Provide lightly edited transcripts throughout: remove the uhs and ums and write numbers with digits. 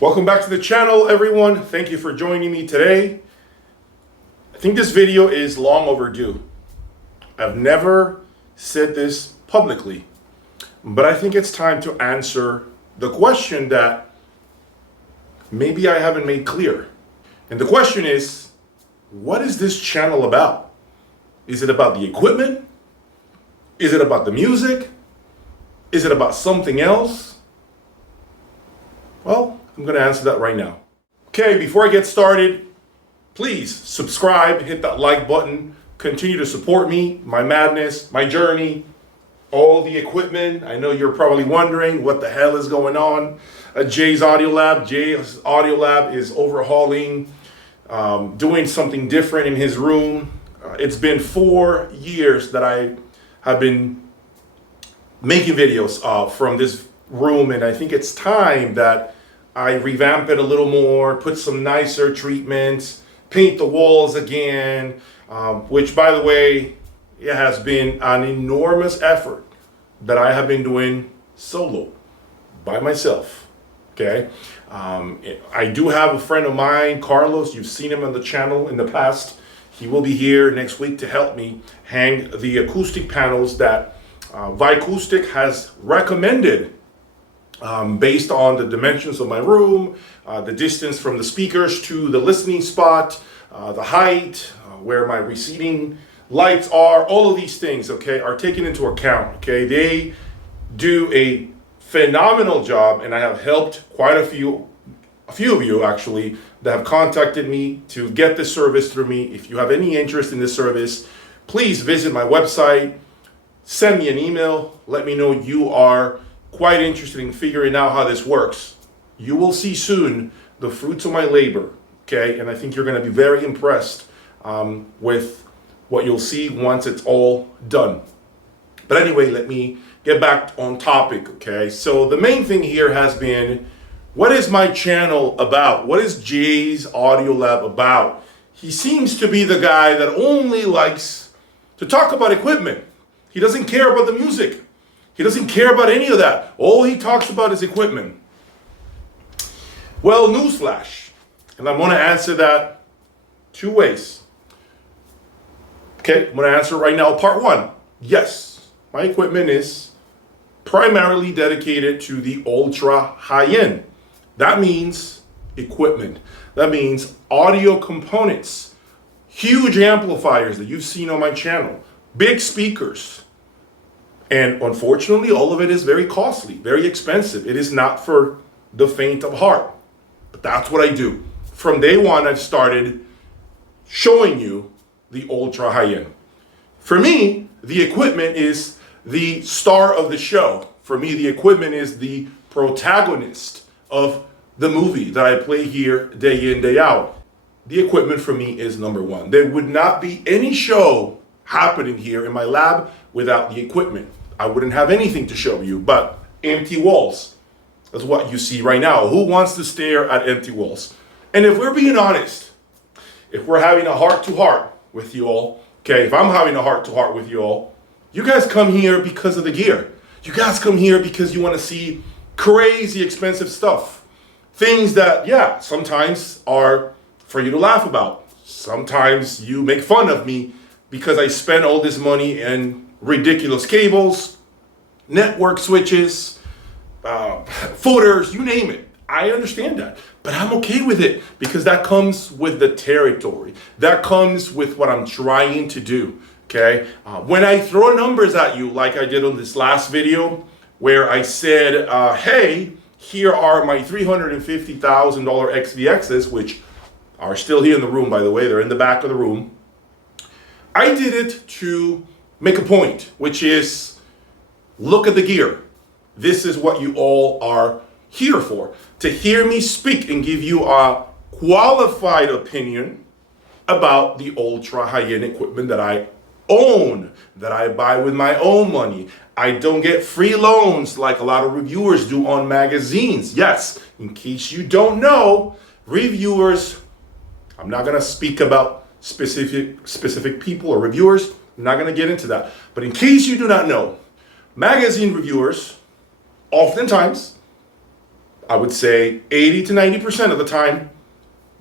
Welcome back to the channel, everyone. Thank you for joining me today. I think this video is long overdue. I've never said this publicly, but I think it's time to answer the question that maybe I haven't made clear. And the question is, what is this channel about? Is it about the equipment? Is it about the music? Is it about something else? Well, I'm going to answer that right now. Okay, before I get started, please subscribe, hit that like button, continue to support me, my madness, my journey, all the equipment. I know you're probably wondering what the hell is going on at Jay's Audio Lab. Jay's Audio Lab is overhauling, doing something different in his room. It's been 4 years that I have been making videos from this room, and I think it's time that I revamp it a little more, put some nicer treatments, paint the walls again, which, by the way, it has been an enormous effort that I have been doing solo, by myself, okay? I do have a friend of mine, Carlos. You've seen him on the channel in the past. He will be here next week to help me hang the acoustic panels that Viacoustic has recommended based on the dimensions of my room, the distance from the speakers to the listening spot, the height, where my receding lights are, all of these things, okay, are taken into account, okay? They do a phenomenal job, and I have helped quite a few of you actually that have contacted me to get this service through me. If you have any interest in this service, please visit my website, send me an email, let me know you are quite interested in figuring out how this works. You will see soon the fruits of my labor, okay? And I think you're gonna be very impressed with what you'll see once it's all done. But anyway, let me get back on topic, okay? So the main thing here has been, what is my channel about? What is Jay's Audio Lab about? He seems to be the guy that only likes to talk about equipment. He doesn't care about the music. He doesn't care about any of that. All he talks about is equipment. Well, newsflash, and I'm going to answer that 2 ways. Okay, I'm going to answer right now. Part 1, yes, my equipment is primarily dedicated to the ultra high-end. That means equipment. That means audio components, huge amplifiers that you've seen on my channel, big speakers. And unfortunately, all of it is very costly, very expensive. It is not for the faint of heart. But that's what I do. From day one, I've started showing you the ultra high end. For me, the equipment is the star of the show. For me, the equipment is the protagonist of the movie that I play here day in, day out. The equipment for me is number 1. There would not be any show happening here in my lab without the equipment. I wouldn't have anything to show you but empty walls. That's what you see right now. Who wants to stare at empty walls? And if we're being honest, if we're having a heart-to-heart with you all, okay, if I'm having a heart-to-heart with you all, you guys come here because of the gear. You guys come here because you want to see crazy expensive stuff. Things that, yeah, sometimes are for you to laugh about. Sometimes you make fun of me because I spend all this money in ridiculous cables, network switches, footers, you name it. I understand that, but I'm okay with it because that comes with the territory. That comes with what I'm trying to do, okay? When I throw numbers at you like I did on this last video where I said, hey, here are my $350,000 XVXs, which are still here in the room, by the way. They're in the back of the room. I did it to make a point, which is, look at the gear. This is what you all are here for, to hear me speak and give you a qualified opinion about the ultra high-end equipment that I own, that I buy with my own money. I don't get free loans like a lot of reviewers do on magazines. Yes, in case you don't know, reviewers, I'm not gonna speak about specific people or reviewers. I'm not going to get into that. But in case you do not know, magazine reviewers oftentimes I would say 80 to 90% of the time,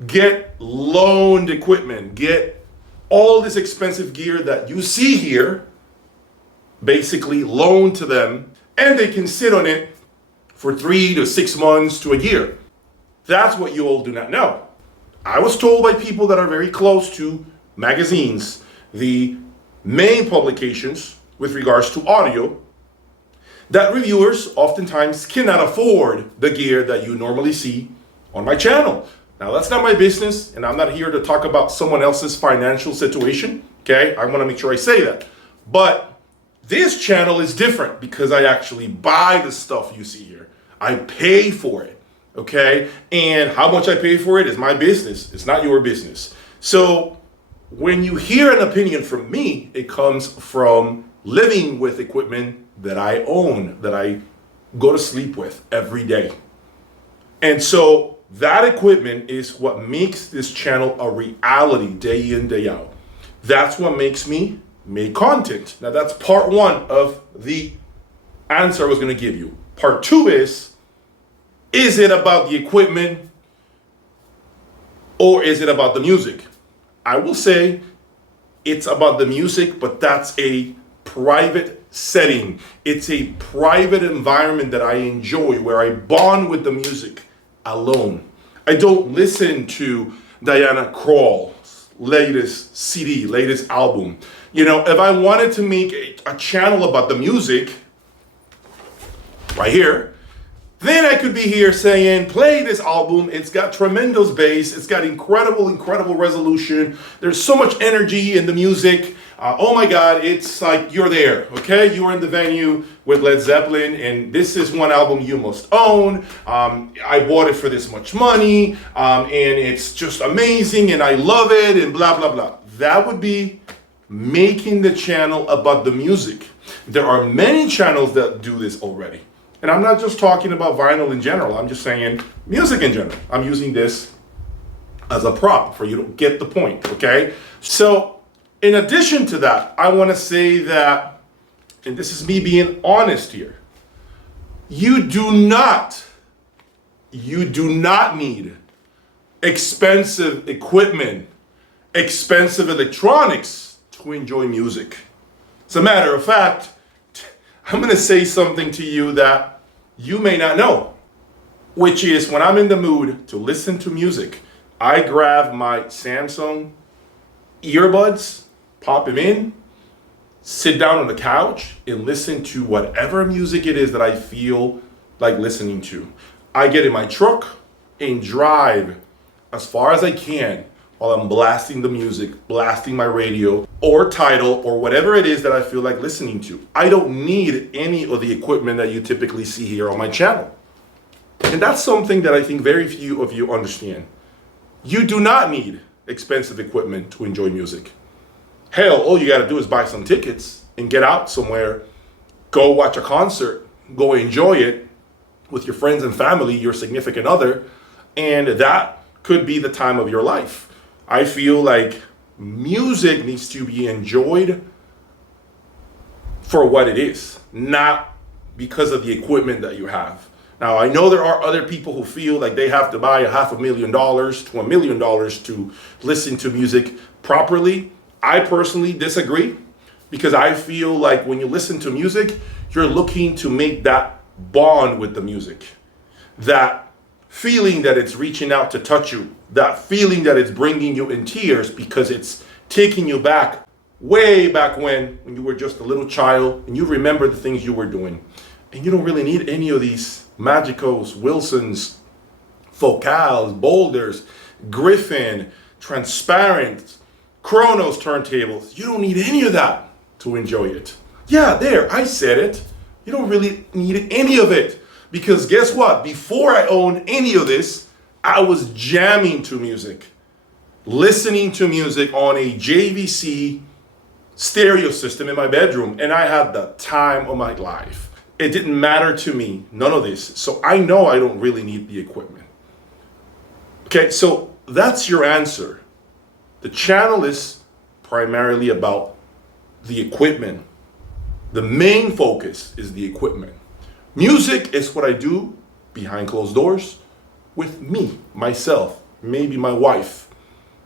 get loaned equipment, get all this expensive gear that you see here, basically loaned to them, and they can sit on it for 3 to 6 months to a year. That's what you all do not know. I was told by people that are very close to magazines, the main publications with regards to audio, that reviewers oftentimes cannot afford the gear that you normally see on my channel. Now, that's not my business, and I'm not here to talk about someone else's financial situation, okay? I want to make sure I say that. But this channel is different because I actually buy the stuff you see here. I pay for it, okay? And how much I pay for it is my business. It's not your business. So when you hear an opinion from me, it comes from living with equipment that I own, that I go to sleep with every day. And so that equipment is what makes this channel a reality day in, day out. That's what makes me make content. Now that's part one of the answer I was going to give you. Part two is it about the equipment or is it about the music? I will say it's about the music, but that's a private setting. It's a private environment that I enjoy where I bond with the music alone. I don't listen to Diana Krall's latest CD, latest album. You know, if I wanted to make a channel about the music, right here, then I could be here saying, play this album. It's got tremendous bass. It's got incredible resolution. There's so much energy in the music. Oh my God, it's like you're there, okay? You're in the venue with Led Zeppelin, and this is one album you must own. I bought it for this much money, and it's just amazing, and I love it, and blah, blah, blah. That would be making the channel about the music. There are many channels that do this already. And I'm not just talking about vinyl in general. I'm just saying music in general. I'm using this as a prop for you to get the point, okay? So in addition to that, I want to say that, and this is me being honest here, you do not need expensive equipment, expensive electronics to enjoy music. As a matter of fact, I'm going to say something to you that you may not know, which is when I'm in the mood to listen to music, I grab my Samsung earbuds, pop them in, sit down on the couch and listen to whatever music it is that I feel like listening to. I get in my truck and drive as far as I can while I'm blasting the music, blasting my radio or Tidal or whatever it is that I feel like listening to. I don't need any of the equipment that you typically see here on my channel. And that's something that I think very few of you understand. You do not need expensive equipment to enjoy music. Hell, all you gotta do is buy some tickets and get out somewhere, go watch a concert, go enjoy it with your friends and family, your significant other, and that could be the time of your life. I feel like music needs to be enjoyed for what it is, not because of the equipment that you have. Now, I know there are other people who feel like they have to buy $500,000 to $1 million to listen to music properly. I personally disagree because I feel like when you listen to music, you're looking to make that bond with the music, that feeling that it's reaching out to touch you, that feeling that it's bringing you in tears because it's taking you back, way back when you were just a little child and you remember the things you were doing. And you don't really need any of these Magicos, Wilsons, Focals, Boulders, Griffin, Transparent, Kronos turntables. You don't need any of that to enjoy it. Yeah, there, I said it. You don't really need any of it. Because guess what? Before I owned any of this, I was jamming to music, listening to music on a JVC stereo system in my bedroom, and I had the time of my life. It didn't matter to me, none of this. So I know I don't really need the equipment. Okay, so that's your answer. The channel is primarily about the equipment. The main focus is the equipment. Music is what I do behind closed doors with me, myself, maybe my wife,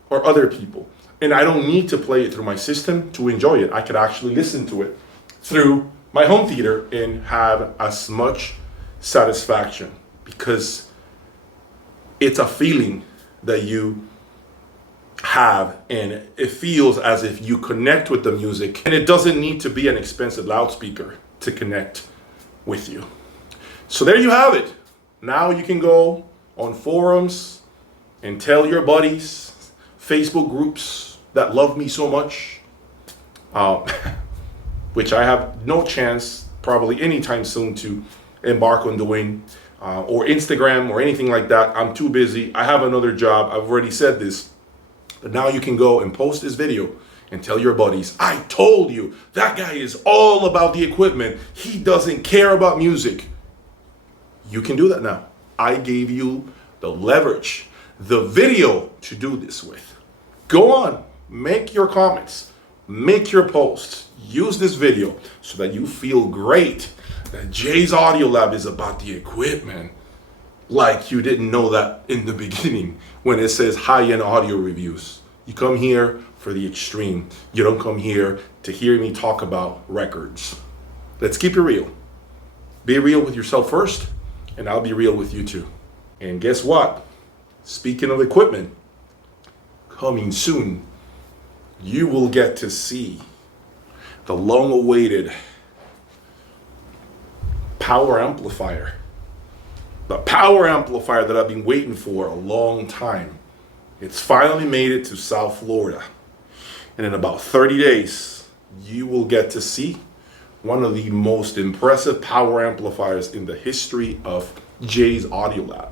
or other people. And I don't need to play it through my system to enjoy it. I could actually listen to it through my home theater and have as much satisfaction, because it's a feeling that you have, and it feels as if you connect with the music, and it doesn't need to be an expensive loudspeaker to connect with you. So there you have it. Now you can go on forums and tell your buddies, Facebook groups that love me so much, which I have no chance probably anytime soon to embark on doing, or Instagram or anything like that. I'm too busy. I have another job. I've already said this. But now you can go and post this video and tell your buddies, I told you, that guy is all about the equipment. He doesn't care about music. You can do that now. I gave you the leverage, the video to do this with. Go on, make your comments, make your posts, use this video so that you feel great that Jay's Audio Lab is about the equipment. Like you didn't know that in the beginning when it says high-end audio reviews. You come here for the extreme. You don't come here to hear me talk about records. Let's keep it real. Be real with yourself first, and I'll be real with you too. And guess what? Speaking of equipment, coming soon, you will get to see the long-awaited power amplifier. The power amplifier that I've been waiting for a long time. It's finally made it to South Florida. And in about 30 days, you will get to see one of the most impressive power amplifiers in the history of Jay's Audio Lab.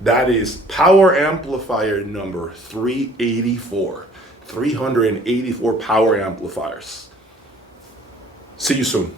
That is power amplifier number 384. 384 power amplifiers. See you soon.